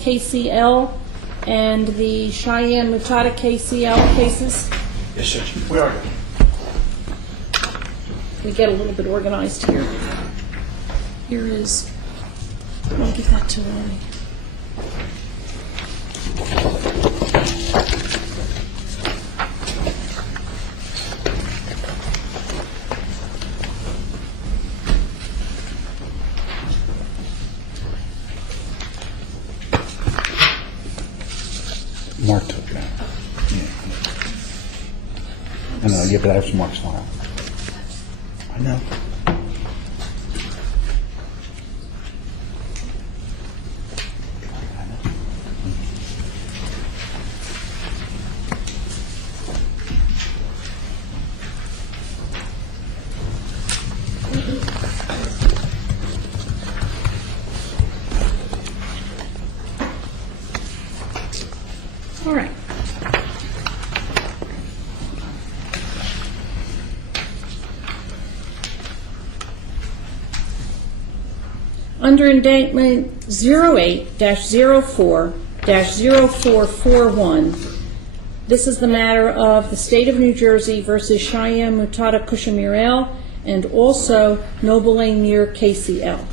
KCL and the Cheyenne Mutata KCL cases? Yes, Judge. We are. We get a little bit organized here. Here is, I'll give that to Lori. Mark took that. Yeah. I know, yeah, but that's Mark's file. I know. All right. Under indictment 08-04-0441, this is the matter of the State of New Jersey versus Cheyenne Mutata Kushamirel and also Noble Amir KCL.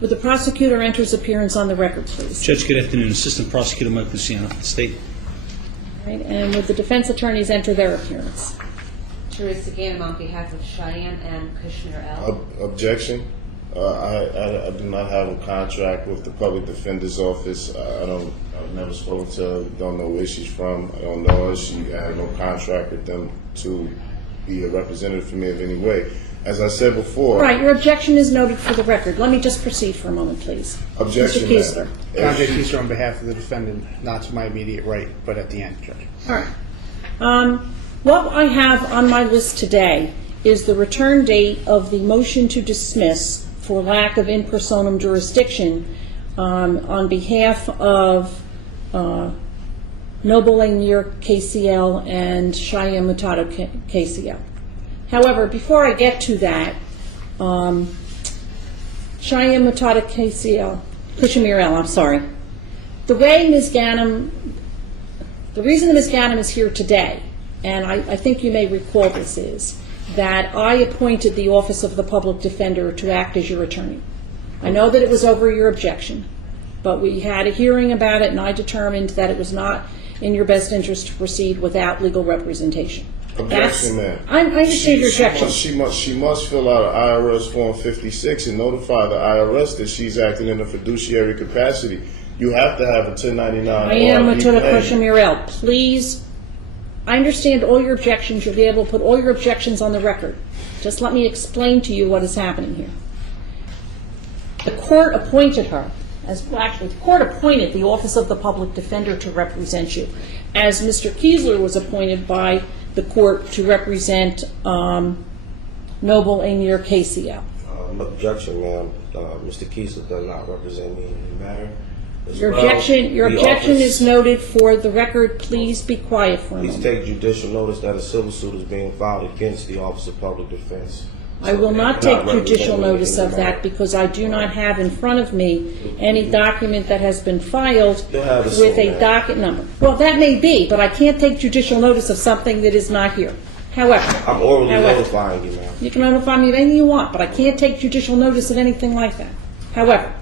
Would the prosecutor enter his appearance on the record, please? Judge, good afternoon. Assistant Prosecutor Mike Luciano, State. All right, and would the defense attorneys enter their appearance? Teresa Ganem on behalf of Cheyenne and Kushner L. Objection. I do not have a contract with the public defender's office. I've never spoken to her. Don't know where she's from. I don't know her. I have no contract with them to be a representative for me in any way. As I said before. Right, your objection is noted for the record. Let me just proceed for a moment, please. Objection. Mr. Kiesler. Andre Kiesler on behalf of the defendant, not to my immediate right, but at the end, Judge. All right. What I have on my list today is the return date of the motion to dismiss for lack of in personam jurisdiction on behalf of Noble Amir KCL and Cheyenne Mutata KCL. However, before I get to that, Cheyenne Mutata KCL, Kushamirel, I'm sorry. The reason that Ms. Ganem is here today, and I think you may recall this, is that I appointed the Office of the Public Defender to act as your attorney. I know that it was over your objection, but we had a hearing about it, and I determined that it was not in your best interest to proceed without legal representation. Objection, ma'am. I understand your objection. She must fill out an IRS Form 56 and notify the IRS that she's acting in a fiduciary capacity. You have to have a 1099. I am Mutata Kushamirel. Please, I understand all your objections. You'll be able to put all your objections on the record. Just let me explain to you what is happening here. The court appointed her, the court appointed the Office of the Public Defender to represent you, as Mr. Kiesler was appointed by the court to represent Noble Amir KCL. Objection, ma'am. Mr. Kiesler does not represent me in the matter. Your objection is noted for the record. Please be quiet for a moment. Please take judicial notice that a civil suit is being filed against the Office of Public Defense. I will not take judicial notice of that because I do not have in front of me any document that has been filed with a docket number. Well, that may be, but I can't take judicial notice of something that is not here. However, I'm orally notifying you, ma'am. You can notify me of anything you want, but I can't take judicial notice of anything like that. However,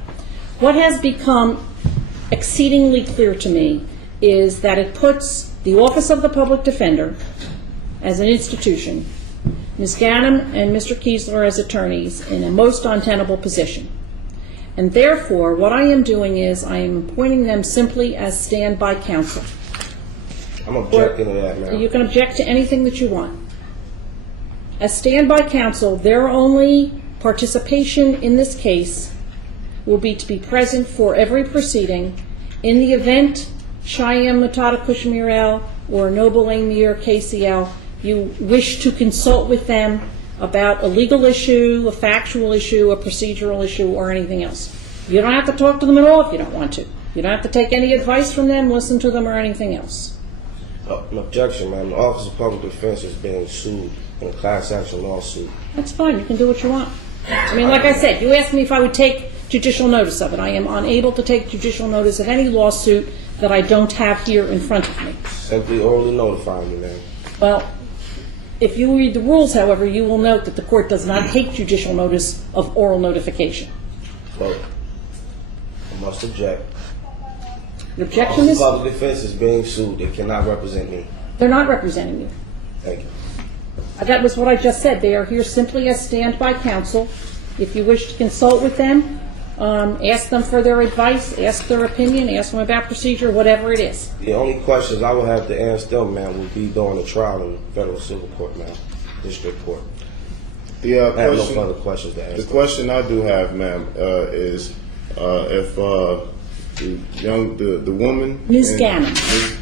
what has become exceedingly clear to me is that it puts the Office of the Public Defender as an institution, Ms. Ganem and Mr. Kiesler as attorneys, in a most untenable position. And therefore, what I am doing is I am appointing them simply as standby counsel. I'm objecting to that, ma'am. You can object to anything that you want. As standby counsel, their only participation in this case will be to be present for every proceeding. In the event Cheyenne Mutata Kushamirel or Noble Amir KCL, you wish to consult with them about a legal issue, a factual issue, a procedural issue, or anything else. You don't have to talk to them at all if you don't want to. You don't have to take any advice from them, listen to them, or anything else. An objection, ma'am. The Office of Public Defense is being sued in a class action lawsuit. That's fine. You can do what you want. I mean, like I said, you asked me if I would take judicial notice of it. I am unable to take judicial notice of any lawsuit that I don't have here in front of me. Simply orally notify me, ma'am. Well, if you read the rules, however, you will note that the court does not take judicial notice of oral notification. Well, I must object. The objection Office is, of Public Defense is being sued. They cannot represent me. they're not representing you. Thank you. That was what I just said. They are here simply as standby counsel. If you wish to consult with them, ask them for their advice, ask their opinion, ask them about procedure, whatever it is. The only questions I will have to ask them, ma'am, will be during the trial in federal civil court, ma'am, district court. The I have no question, further questions to ask the them. question I do have, ma'am, is if the woman, Ms. and- Ganem.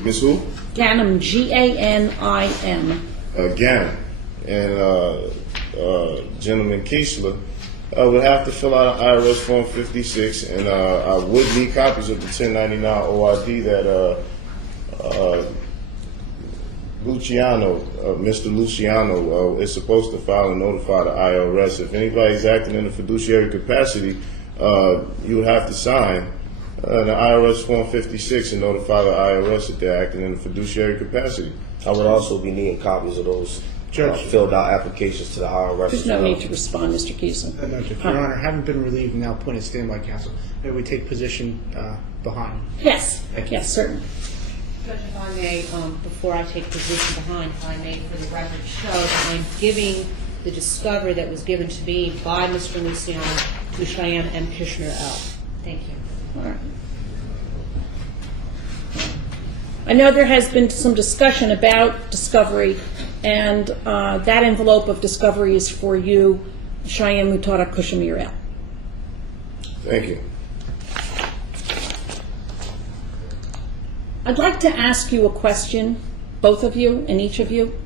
Ms. who? Ganem, G-A-N-I-M. Ganem, and gentleman Keesler would have to fill out an IRS Form 56, and I would need copies of the 1099 OID that Mr. Luciano is supposed to file and notify the IRS. If anybody's acting in a fiduciary capacity, you would have to sign an IRS Form 56 and notify the IRS that they're acting in a fiduciary capacity. I would also be needing copies of those filled out applications to the IRS. There's no need to respond, Mr. Keeson. No, Your Honor, having been relieved and now appointed standby counsel, may we take position behind? Yes, yes, certainly. Judge, if I may, before I take position behind, if I may, for the record, show that I'm giving the discovery that was given to me by Mr. Luciano to Cheyenne and Kishner L. Thank you. All right. I know there has been some discussion about discovery, and that envelope of discovery is for you, Cheyenne Mutara Kushimir L. Thank you. I'd like to ask you a question, both of you and each of you.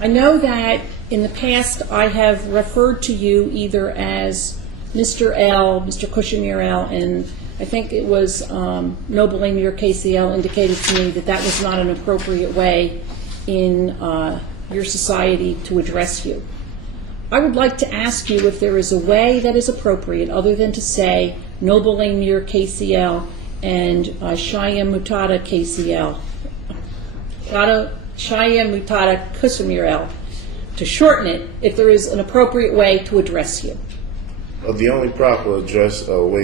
I know that in the past I have referred to you either as Mr. L, Mr. Kushimir L, and I think it was Noble Amir KCL indicated to me that that was not an appropriate way in your society to address you. I would like to ask you if there is a way that is appropriate other than to say Noble Amir KCL and Cheyenne Mutada KCL, Cheyenne Mutada Kushimir L, to shorten it, if there is an appropriate way to address you. The only proper way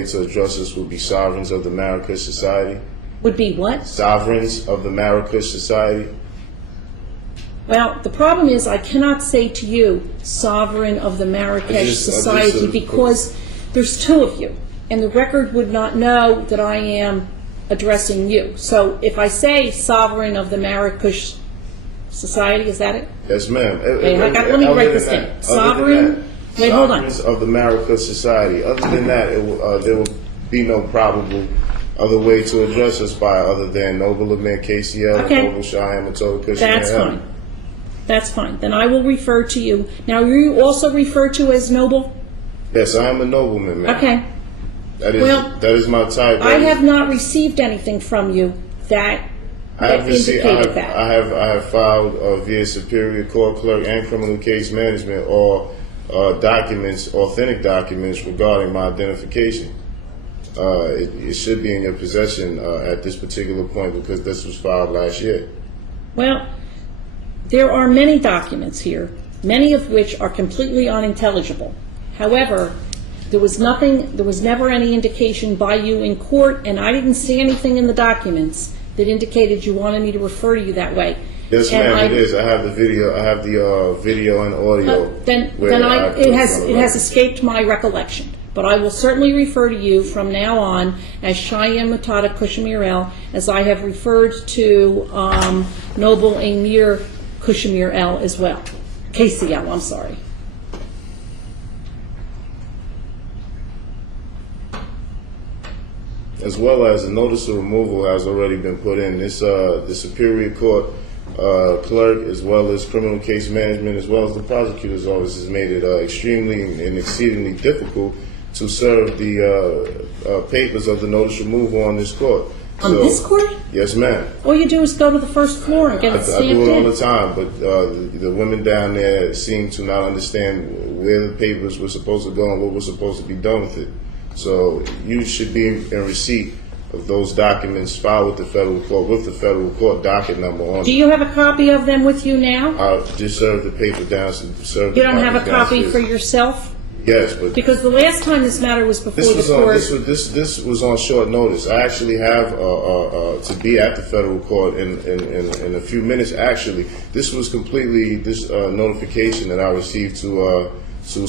to address this would be sovereigns of the Marrakush Society. Would be what? Sovereigns of the Marrakush Society. Well, the problem is I cannot say to you, sovereign of the Marrakesh Society, because there's two of you, and the record would not know that I am addressing you. So if I say sovereign of the Marrakush Society, is that it? Yes, ma'am. Let me write this down. Sovereign. Wait, hold on. Sovereigns of the Marrakush Society. Other than that, there will be no probable other way to address us by other than Noble Amir KCL, Okay. Noble Cheyenne Mutara Kushimir. That's fine. That's fine. Then I will refer to you. Now, are you also referred to as Noble? Yes, I am a nobleman, ma'am. Okay. That is my type. I have not received anything from you that indicated that. I have filed via Superior Court Clerk and Criminal Case Management all documents, authentic documents regarding my identification. It should be in your possession at this particular point because this was filed last year. Well, there are many documents here, many of which are completely unintelligible. However, there was never any indication by you in court, and I didn't see anything in the documents that indicated you wanted me to refer to you that way. Yes, ma'am, it is. I have the video. I have the video and audio. It has escaped my recollection. But I will certainly refer to you from now on as Cheyenne Mutada Kushimir L, as I have referred to Noble Amir Kushimir L as well. KCL, I'm sorry. As well as a notice of removal has already been put in. This the Superior Court clerk, as well as Criminal Case Management, as well as the prosecutor's office, has made it extremely and exceedingly difficult to serve the papers of the notice removal on this court. On this court? Yes, ma'am. All you do is go to the first floor and get it stamped I do it all in. the time, but the women down there seem to not understand where the papers were supposed to go and what was supposed to be done with it. So you should be in receipt of those documents filed with the federal court docket number on Do it. you have a copy of them with you now? I just served the paper down. You don't have a copy for yourself? Yes, but Because the last time this matter was before this the was on court. this was on short notice. I actually have to be at the federal court in a few minutes. Actually, this was completely notification that I received to spend.